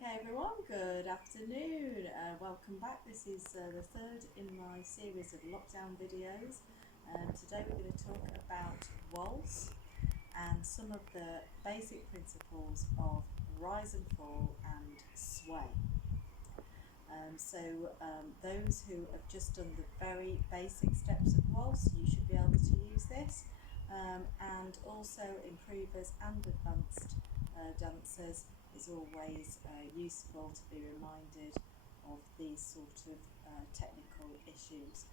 Okay everyone, good afternoon. Welcome back. This is the third in my series of lockdown videos. Today we're going to talk about waltz and some of the basic principles of rise and fall and sway. Those who have just done the very basic steps of waltz, you should be able to use this. And also improvers and advanced dancers, is always useful to be reminded of these sort of technical issues.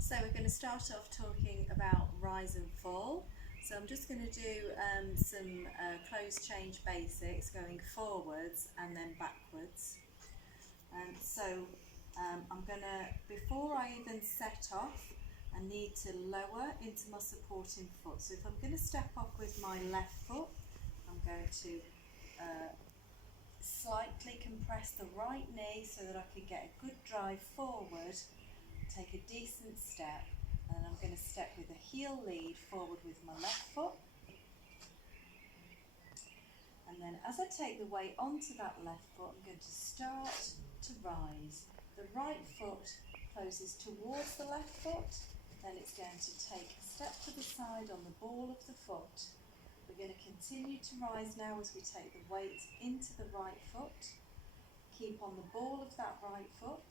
So we're going to start off talking about rise and fall. So I'm just going to do some close change basics, going forwards and then backwards. I'm going to, before I even set off, I need to lower into my supporting foot. So if I'm going to step off with my left foot, I'm going to slightly compress the right knee so that I can get a good drive forward, take a decent step, and then I'm going to step with a heel lead forward with my left foot. And then as I take the weight onto that left foot, I'm going to start to rise. The right foot closes towards the left foot, then it's going to take a step to the side on the ball of the foot. We're going to continue to rise now as we take the weight into the right foot. Keep on the ball of that right foot,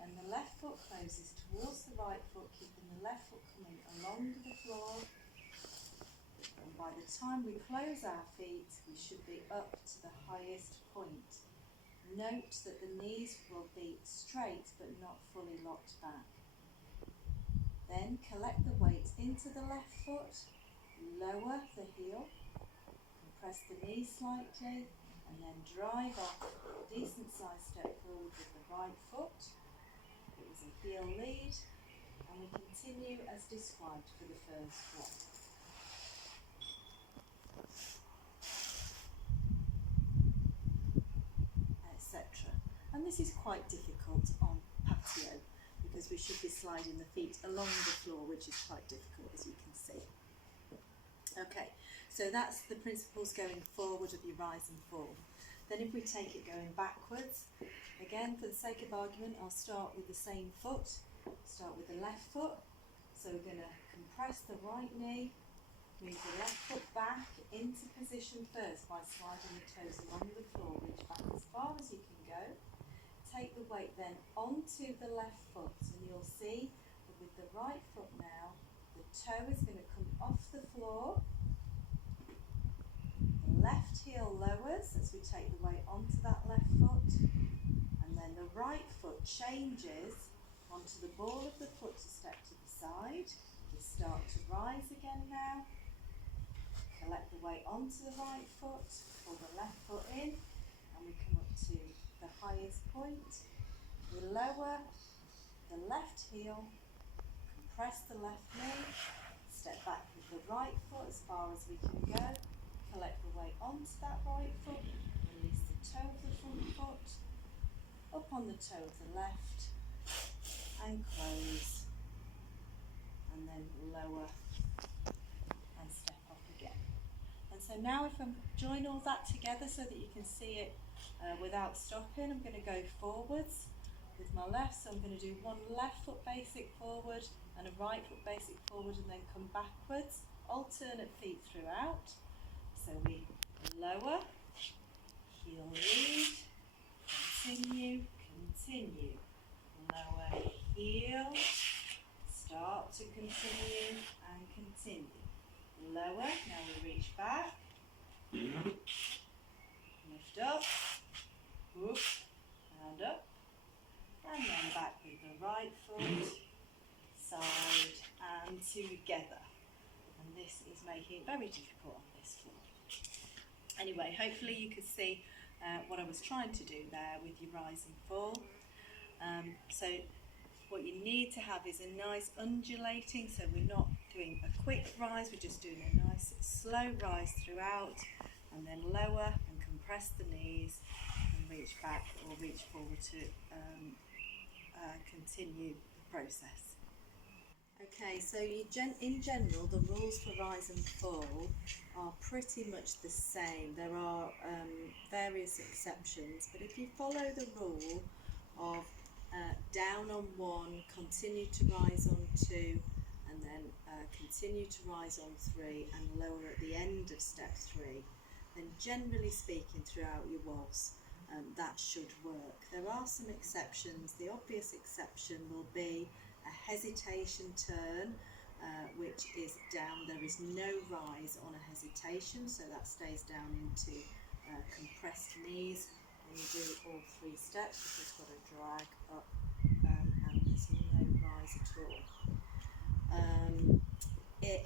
and the left foot closes towards the right foot, keeping the left foot coming along the floor. And by the time we close our feet, we should be up to the highest point. Note that the knees will be straight but not fully locked back. Then collect the weight into the left foot, lower the heel, compress the knee slightly, and then drive off a decent sized step forward with the right foot. It was a heel lead, and we continue as described for the first one. Etc. And this is quite difficult on patio because we should be sliding the feet along the floor, which is quite difficult, as you can see. Okay, so that's the principles going forward of your rise and fall. Then if we take it going backwards, again for the sake of argument, I'll start with the same foot, start with the left foot. So we're going to compress the right knee, move the left foot back into position first by sliding the toes along the floor, reach back as far as you can go. Take the weight then onto the left foot, and you'll see that with the right foot now, the toe is going to come off the floor. The left heel lowers as we take the weight onto that left foot, and then the right foot changes onto the ball of the foot to step to the side. We start to rise again now. Collect the weight onto the right foot, pull the left foot in, and we come up to the highest point. We lower the left heel, compress the left knee, step back with the right foot as far as we can go, collect the weight onto that right foot, release the toe of the front foot, up on the toe of the left, and close, and then lower and step up again. And so now if I join all that together so that you can see it without stopping, I'm going to go forwards with my left. So I'm going to do one left foot basic forward and a right foot basic forward, and then come backwards, alternate feet throughout. So we lower, heel lead, continue, lower heel, start to continue and continue. Lower, now we reach back, lift up, whoop, and up, and then back with the right foot, side and together. And this is making it very difficult on this floor. Anyway, hopefully you could see what I was trying to do there with your rise and fall. So what you need to have is a nice undulating, so we're not doing a quick rise, we're just doing a nice slow rise throughout, and then lower and compress the knees and reach back or reach forward to continue the process. Okay, so in general, the rules for rise and fall are pretty much the same. There are various exceptions, but if you follow the rule of down on one, continue to rise on two, and then continue to rise on three and lower at the end of step three, then generally speaking throughout your waltz, that should work. There are some exceptions. The obvious exception will be a hesitation turn, which is down. There is no rise on a hesitation, so that stays down into compressed knees. When you do all three steps, you've just got to drag up, and there's no rise at all.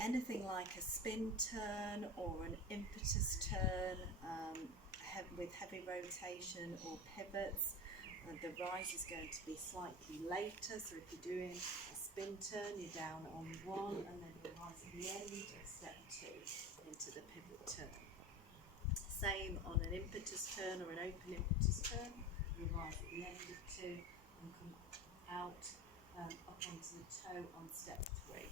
Anything like a spin turn or an impetus turn with heavy rotation or pivots, the rise is going to be slightly later. So if you're doing a spin turn, you're down on one, and then you rise at the end of step two into the pivot turn. Same on an impetus turn or an open impetus turn, you rise at the end of two and come out up onto the toe on step three.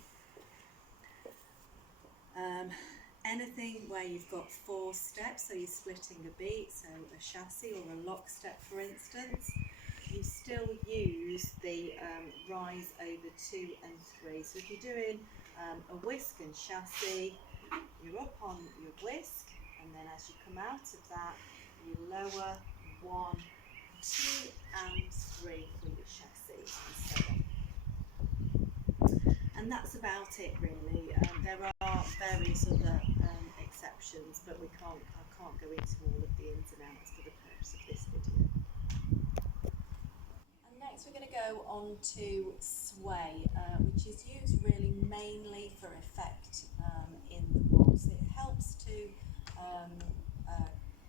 Anything where you've got 4 steps, so you're splitting a beat, so a chassis or a lock step for instance, you still use the rise over 2 and 3. So if you're doing a whisk and chassis, you're up on your whisk, and then as you come out of that, you lower 1, 2 and 3 for your chassis, and so on. And that's about it really. There are various other exceptions, but I can't go into all of the ins and outs for the purpose of this video. And next we're going to go on to sway, which is used really mainly for effect in the waltz. It helps to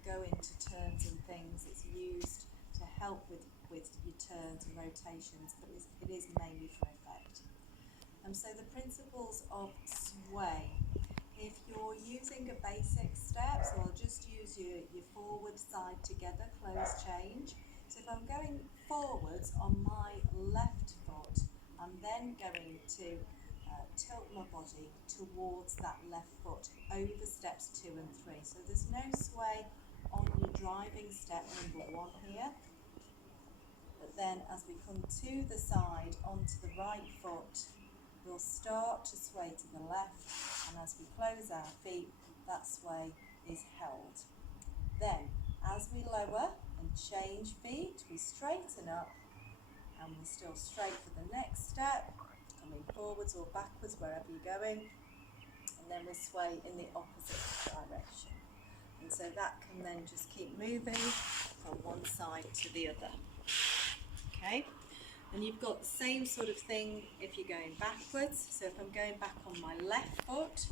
go into turns and things. It's used to help with your turns and rotations, but it is mainly for effect. So the principles of sway, if you're using a basic step, so I'll just use your forward side together close change. So if I'm going forwards on my left foot, I'm then going to tilt my body towards that left foot over steps 2 and 3. So there's no sway on your driving step number 1 here. But then as we come to the side onto the right foot, we'll start to sway to the left, and as we close our feet, that sway is held. Then, as we lower and change feet, we straighten up, and we're still straight for the next step, coming forwards or backwards, wherever you're going, and then we sway in the opposite direction. And so that can then just keep moving from one side to the other. Okay? And you've got the same sort of thing if you're going backwards. So if I'm going back on my left foot,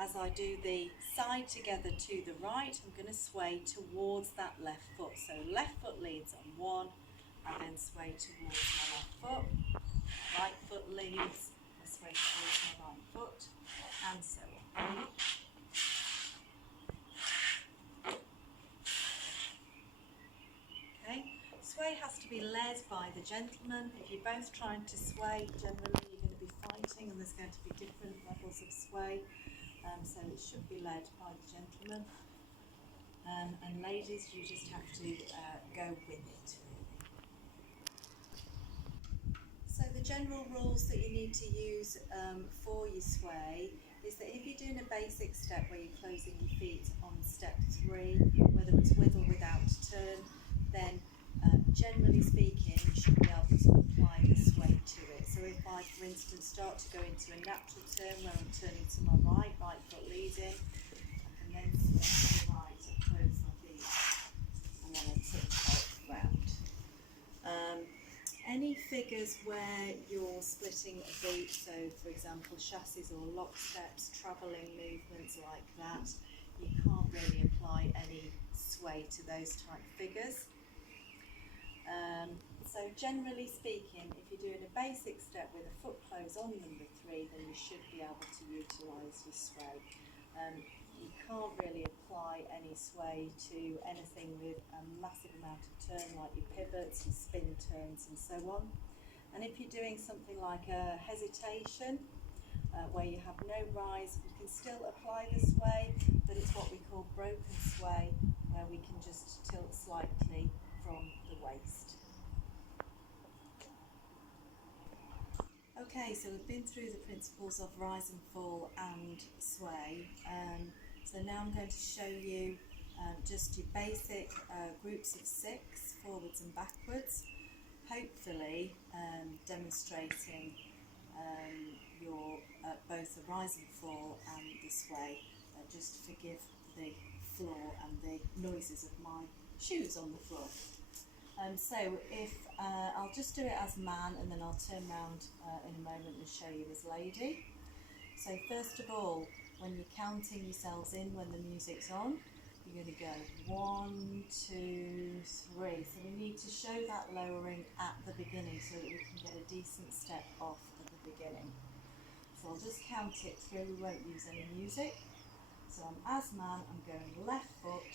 as I do the side together to the right, I'm going to sway towards that left foot. So left foot leads on one, I then sway towards my left foot. Right foot leads, I sway towards my right foot, and so on. Sway has to be led by the gentleman. If you're both trying to sway, generally you're going to be fighting, and there's going to be different levels of sway, so it should be led by the gentleman. And ladies, you just have to go with it. So the general rules that you need to use for your sway is that if you're doing a basic step where you're closing your feet on step 3, whether it's with or without turn, then generally speaking, you should be able to apply the sway to it. So if I, for instance, start to go into a natural turn where I'm turning to my right foot leading, I can then sway to the right and close my feet, and then I tiptoe round. Any figures where you're splitting a beat, so for example chassis or lock steps, travelling movements like that, you can't really apply any sway to those type figures. So generally speaking, if you're doing a basic step with a foot close on number 3, then you should be able to utilise your sway. You can't really apply any sway to anything with a massive amount of turn, like your pivots, your spin turns and so on. And if you're doing something like a hesitation, where you have no rise, you can still apply the sway, but it's what we call broken sway, where we can just tilt slightly from the waist. Okay, so we've been through the principles of rise and fall and sway. So now I'm going to show you just your basic groups of 6, forwards and backwards, hopefully demonstrating your both the rise and fall and the sway. Just forgive the floor and the noises of my shoes on the floor. So if I'll just do it as man, and then I'll turn round in a moment and show you as lady. So first of all, when you're counting yourselves in when the music's on, you're going to go 1, 2, 3. So we need to show that lowering at the beginning so that we can get a decent step off at the beginning. So I'll just count it through, we won't use any music. So I'm as man, I'm going left foot,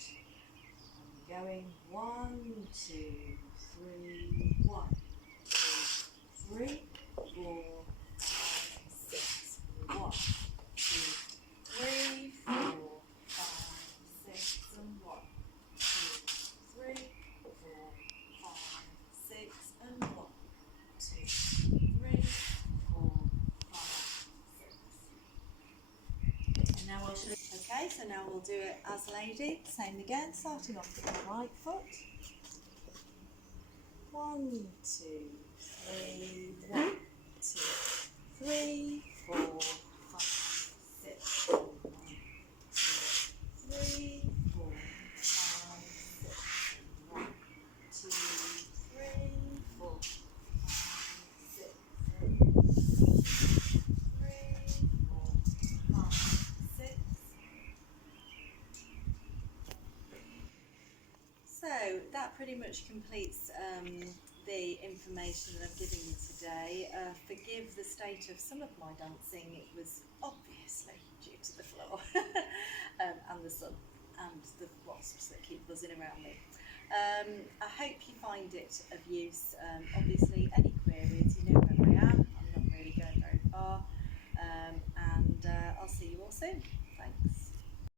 I'm going 1, 2, 3, 1, 2, 3, 4, 5, 6, 1, 2, 3, 4, 5, 6, and 1, 2, 3, 4, 5, 6, and 1, 2, 3, 4, 5, 6. And now I'll show you. Okay, so now we'll do it as lady. Same again, starting off with the right foot. 1, 2, 3, 1, 2, 3, 4, 5, 6, 1, 2, 3, 4, 5, 6, 1, 2, 3, 4, 5, 6, 3, 4, 5, 6. So that pretty much completes the information that I'm giving you today. Forgive the state of some of my dancing, it was obviously due to the floor and the sun and the wasps that keep buzzing around me. I hope you find it of use. Obviously,